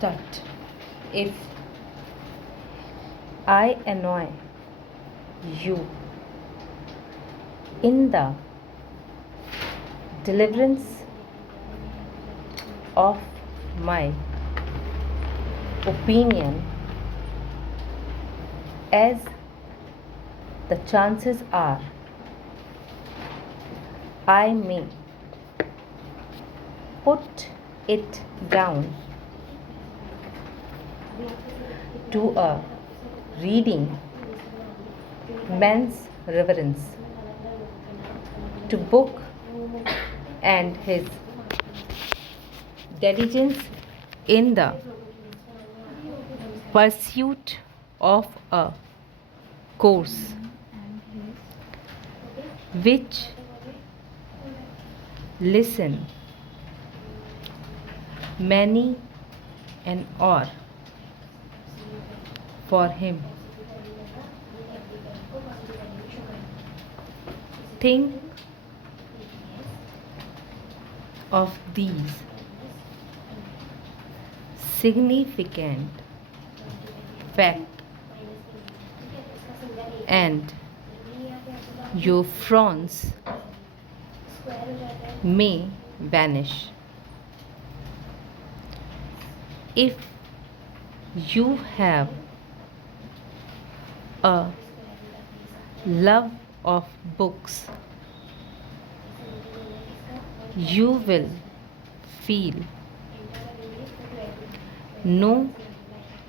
start. If I annoy you in the deliverance of my opinion, as the chances are I may put it down to a reading man's reverence to book and his diligence in the pursuit of a course which listen many an hour for him. Think of these significant facts and your frowns may vanish. If you have a love of books, you will feel no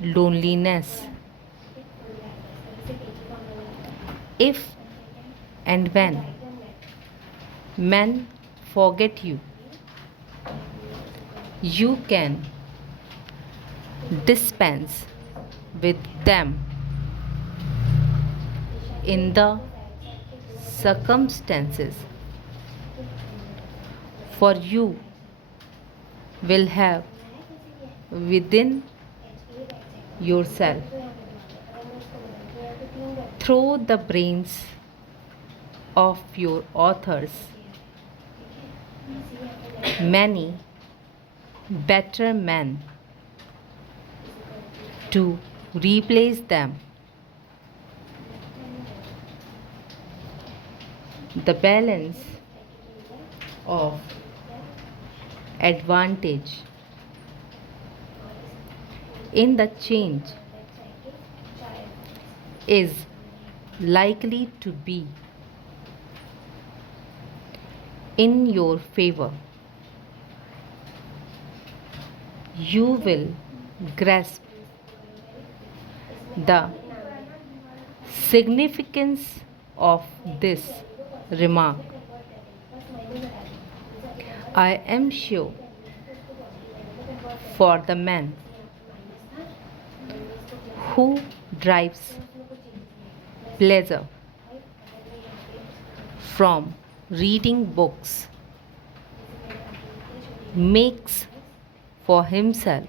loneliness if and when men forget you. You can dispense with them in the circumstances, for you will have within yourself, through the brains of your authors, many better men to replace them. The balance of advantage in the change is likely to be in your favor. You will grasp the significance of this remark. I am sure for the man who derives pleasure from reading books, makes for himself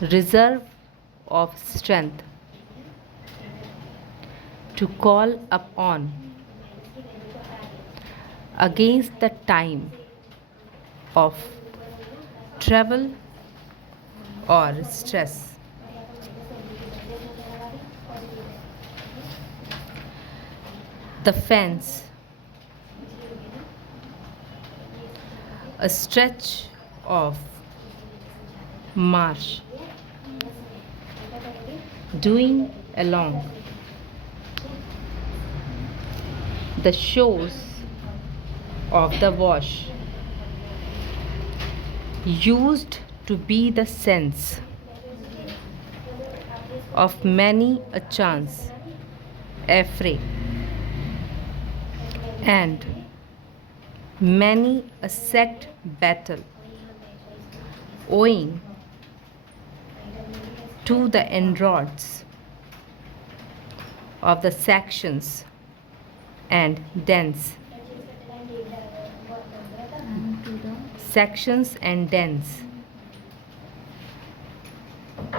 reserve of strength to call upon against the time of travel or stress. The fence, a stretch of marsh doing along the shores of the wash, used to be the sense of many a chance affray and many a set battle, owing to the inroads of the sections and dens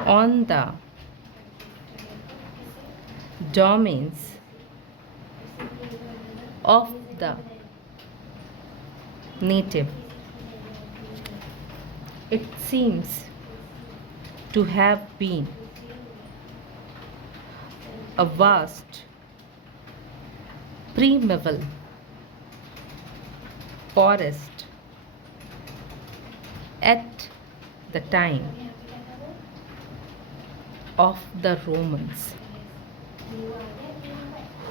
on the domains of the native It seems to have been a vast primeval forest at the time of the Romans,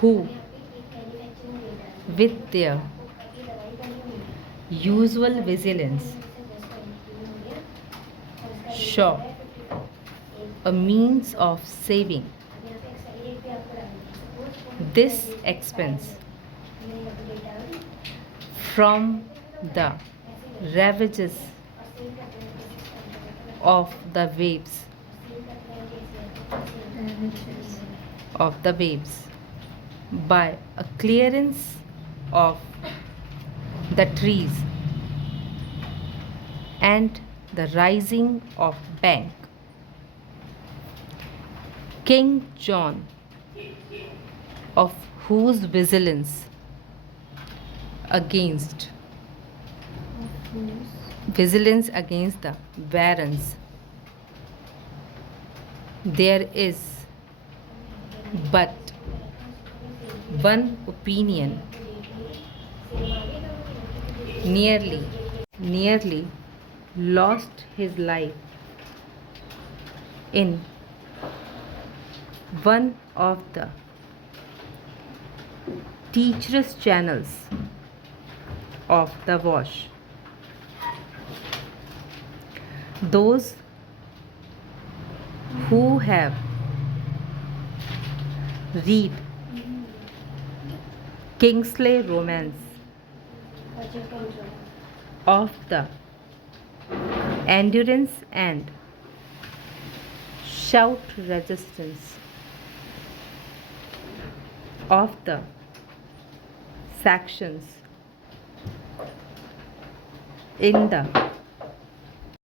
who, with their usual vigilance, saw a means of saving this expense from the ravages of the waves by a clearance of the trees and the rising of bank. King John, of whose vigilance against the barons there is but one opinion, nearly lost his life in one of the treacherous channels of the Wash. Those who have read Kingsley romance of the endurance and shout resistance of the Saxons in the